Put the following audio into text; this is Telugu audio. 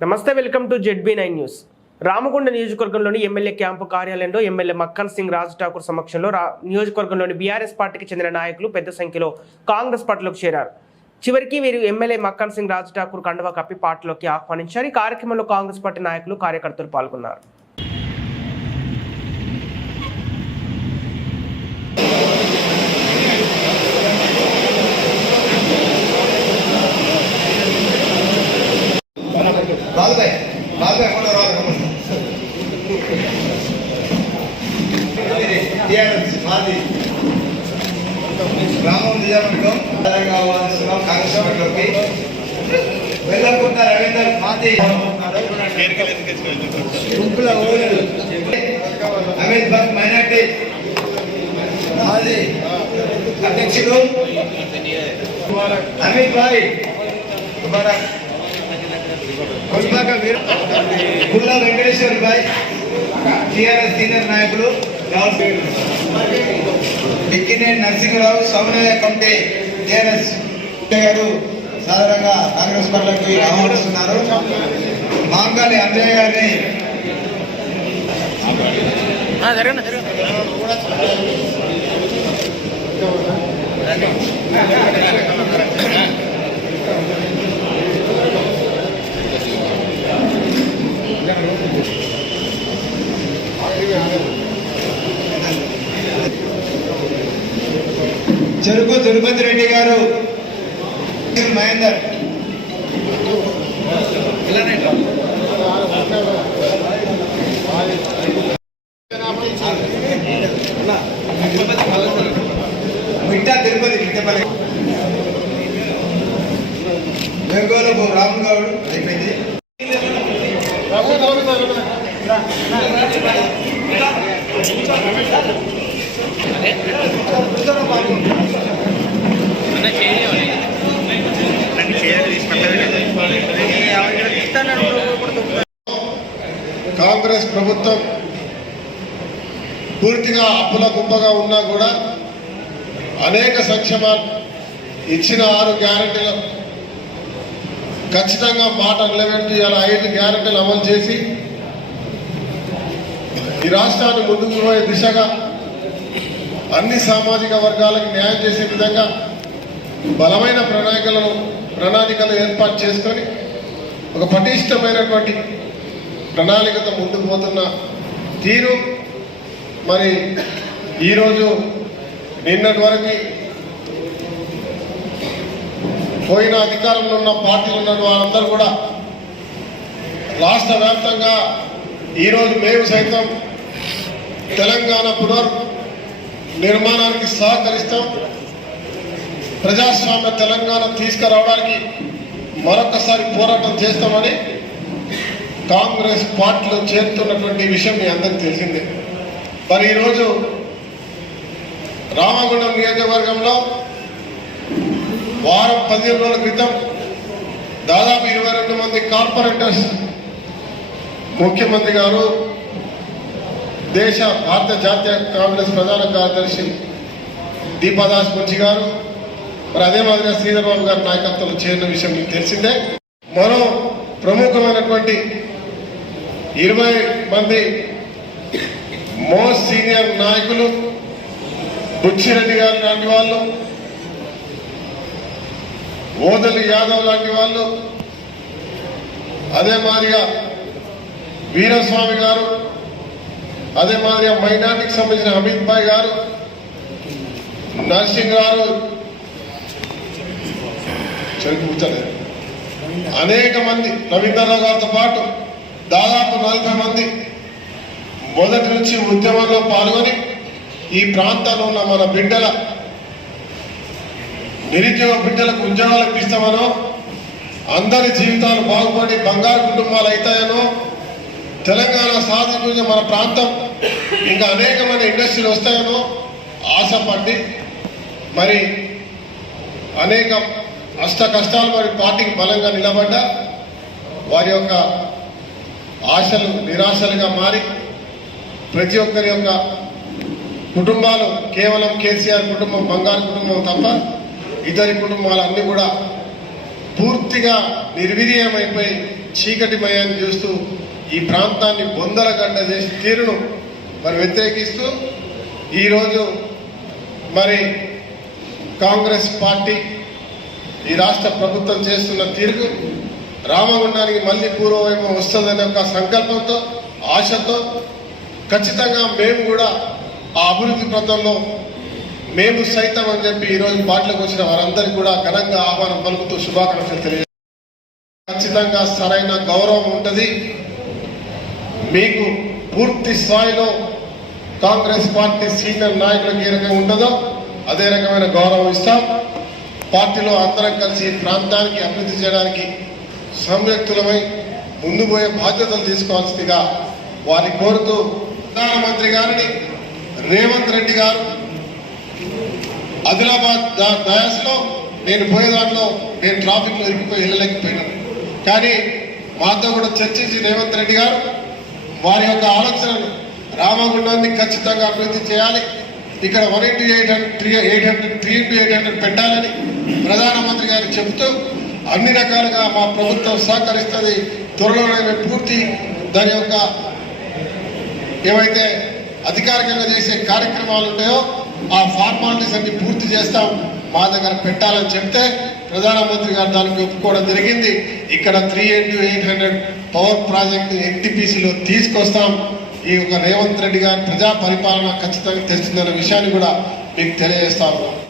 నమస్తే welcome to ZB nine news. Ramagunda నియోజకవర్గంలోని ఎమ్మెల్యే క్యాంపు కార్యాలయంలో ఎమ్మెల్యే మక్కన్ సింగ్ రాజ్ ఠాకూర్ సమక్షంలో రా నియోజకవర్గంలోని బీఆర్ఎస్ పార్టీకి చెందిన నాయకులు పెద్ద సంఖ్యలో కాంగ్రెస్ పార్టీలోకి చేరారు. చివరికి వీరు ఎమ్మెల్యే మక్కన్ సింగ్ రాజ్ ఠాకూర్ కండవా కప్పి పార్టీలోకి ఆహ్వానించారు. ఈ కార్యక్రమంలో కాంగ్రెస్ పార్టీ నాయకులు కార్యకర్తలు పాల్గొన్నారు రాదు భాయ్ రాదు భాయ్ ఫోటో రాదు టీఆర్ఎస్ మాది గ్రామం నిజామంలో తెలంగాణ ఆహ్వానిస్తున్నాం కాంగ్రెస్ పార్టీలోకి వెళ్ళకుండా రవీందర్ మాది గుంపుల ఓనర్ అమిత్ బాబ్ మైనార్టీ మాది అధ్యక్షుడు అమిత్ భాయ్ గుల్లా వెంకటేశ్వర్ భాయ్ టిఆర్ఎస్ సీనియర్ నాయకులు డిక్కినేని నరసింహరావు సమన్వయ కమిటీ టిఆర్ఎస్ గారు సాధారణంగా కాంగ్రెస్ పార్టీకి ఆహ్వానిస్తున్నారు మాంగాలి అంజయ్య గారిని చెరుకు తిరుపతి రెడ్డి గారు మహేందర్. మిట్టా తిరుపతి మిట్టపల్లి. బెంగళూరు రామ్ గౌడ్ అయిపోయింది. కాంగ్రెస్ ప్రభుత్వం పూర్తిగా అప్పుల గుంపగా ఉన్నా కూడా అనేక సంక్షేమాలు ఇచ్చిన ఆరు గ్యారంటీలు ఖచ్చితంగా మాట నిలబెట్టి అలా ఐదు గ్యారంటీలు అమలు చేసి ఈ రాష్ట్రాన్ని ముందుకు పోయే దిశగా అన్ని సామాజిక వర్గాలకు న్యాయం చేసే విధంగా బలమైన ప్రణాళికలను ప్రణాళికలు ఏర్పాటు చేసుకొని ఒక పటిష్టమైనటువంటి ప్రణాళికతో ముందుకు పోతున్న తీరు. మరి ఈరోజు నిన్నటి వరకు పోయిన అధికారంలో ఉన్న పార్టీలు ఉన్న వారందరూ కూడా రాష్ట్ర వ్యాప్తంగా ఈరోజు మేము సైతం తెలంగాణ పునర్ నిర్మాణానికి సహకరిస్తాం. ప్రజాస్వామ్య తెలంగాణ తీసుకురావడానికి మరొకసారి పోరాటం చేస్తామని కాంగ్రెస్ పార్టీలో చేరుతున్నటువంటి విషయం మీ అందరికి తెలిసిందే. మరి ఈరోజు రామగుండం నియోజకవర్గంలో వారం పదిహేను రోజుల క్రితం దాదాపు ఇరవై రెండు మంది కార్పొరేటర్స్ ముఖ్యమంత్రి గారు దేశ భారత జాతీయ కాంగ్రెస్ ప్రధాన కార్యదర్శి దీపాదాస్ మున్షి గారు మరి అదే మాదిరిగా శ్రీధరబాబు గారి నాయకత్వం చేరిన విషయం మీకు తెలిసిందే. మరో ప్రముఖమైనటువంటి ఇరవై మంది మోస్ట్ సీనియర్ నాయకులు బుచ్చిరెడ్డి గారు లాంటి వాళ్ళు ఓదలి యాదవ్ లాంటి వాళ్ళు అదే మాదిరిగా వీరస్వామి గారు అదే మాదిరిగా మైనార్టీకి సంబంధించిన అమిత్ భాయ్ గారు నర్సింగ్ గారు చరికి కూర్చోలేదు అనేక మంది రవీంద్రరావు గారితో పాటు దాదాపు నలభై మంది మొదటి నుంచి ఉద్యమంలో పాల్గొని ఈ ప్రాంతంలో ఉన్న మన బిడ్డల నిరుద్యోగ బిడ్డలకు ఉద్యోగాలు ఇప్పిస్తామనో అందరి జీవితాలు బాగుపడి బంగారు కుటుంబాలు అవుతాయనో తెలంగాణ సాధించిన మన ప్రాంతం ఇంకా అనేకమైన ఇండస్ట్రీలు వస్తాయనో ఆశపడి మరి అనేక అష్ట కష్టాలు వారి పార్టీకి బలంగా నిలబడ్డా వారి యొక్క ఆశలు నిరాశలుగా మారి ప్రతి ఒక్కరి యొక్క కుటుంబాలు కేవలం కేసీఆర్ కుటుంబం బంగారు కుటుంబం తప్ప ఇతరి కుటుంబాలన్నీ కూడా పూర్తిగా నిర్వీర్యమైపోయి చీకటిమయాన్ని చూస్తూ ఈ ప్రాంతాన్ని బొందలగడ్డ చేసి తీరును మరి వ్యతిరేకిస్తూ ఈరోజు మరి కాంగ్రెస్ పార్టీ ఈ రాష్ట్ర ప్రభుత్వం చేస్తున్న తీరుకు రామగుండానికి మళ్ళీ పూర్వవైపు వస్తుందనే ఒక సంకల్పంతో ఆశతో ఖచ్చితంగా మేము కూడా ఆ అభివృద్ధి పథంలో మేము సైతం అని చెప్పి ఈరోజు పాటలకు వచ్చిన వారందరికీ కూడా ఘనంగా ఆహ్వానం పలుకుతూ శుభాకాంక్షలు తెలియ ఖచ్చితంగా సరైన గౌరవం ఉంటుంది. మీకు పూర్తి స్థాయిలో కాంగ్రెస్ పార్టీ సీనియర్ నాయకులకు ఏ రకంగా ఉంటుందో అదే రకమైన గౌరవం ఇస్తాం. పార్టీలో అందరం కలిసి ప్రాంతానికి అభివృద్ధి చేయడానికి సంయుక్తులమై ముందు పోయే బాధ్యతలు తీసుకోవాల్సిందిగా వారిని కోరుతూ ప్రధానమంత్రి గారిని రేవంత్ రెడ్డి గారు ఆదిలాబాద్ దా- దయాస్లో నేను పోయే దాంట్లో నేను ట్రాఫిక్లో ఇరిగిపోయి వెళ్ళలేకపోయినాను. కానీ మాతో కూడా చర్చించి రేవంత్ రెడ్డి గారు వారి యొక్క ఆలోచనలు రామగుండాన్ని ఖచ్చితంగా అభివృద్ధి చేయాలి. ఇక్కడ one into eight hundred three eight hundred three into eight hundred పెట్టాలని ప్రధానమంత్రి గారు చెబుతూ అన్ని రకాలుగా మా ప్రభుత్వం సహకరిస్తుంది త్వరలోనే పూర్తి దాని యొక్క ఏవైతే అధికారికంగా చేసే కార్యక్రమాలు ఉంటాయో ఆ ఫార్మాలిటీస్ అన్ని పూర్తి చేస్తాం మా దగ్గర పెట్టాలని చెప్తే ప్రధానమంత్రి గారు దానికి ఒప్పుకోవడం జరిగింది. ఇక్కడ three into eight hundred power project ఎన్టీపీసీలో తీసుకొస్తాం. ఈ యొక్క రేవంత్ రెడ్డి గారి ప్రజా పరిపాలన ఖచ్చితంగా తెస్తుందన్న విషయాన్ని కూడా మీకు తెలియజేస్తా ఉన్నాం.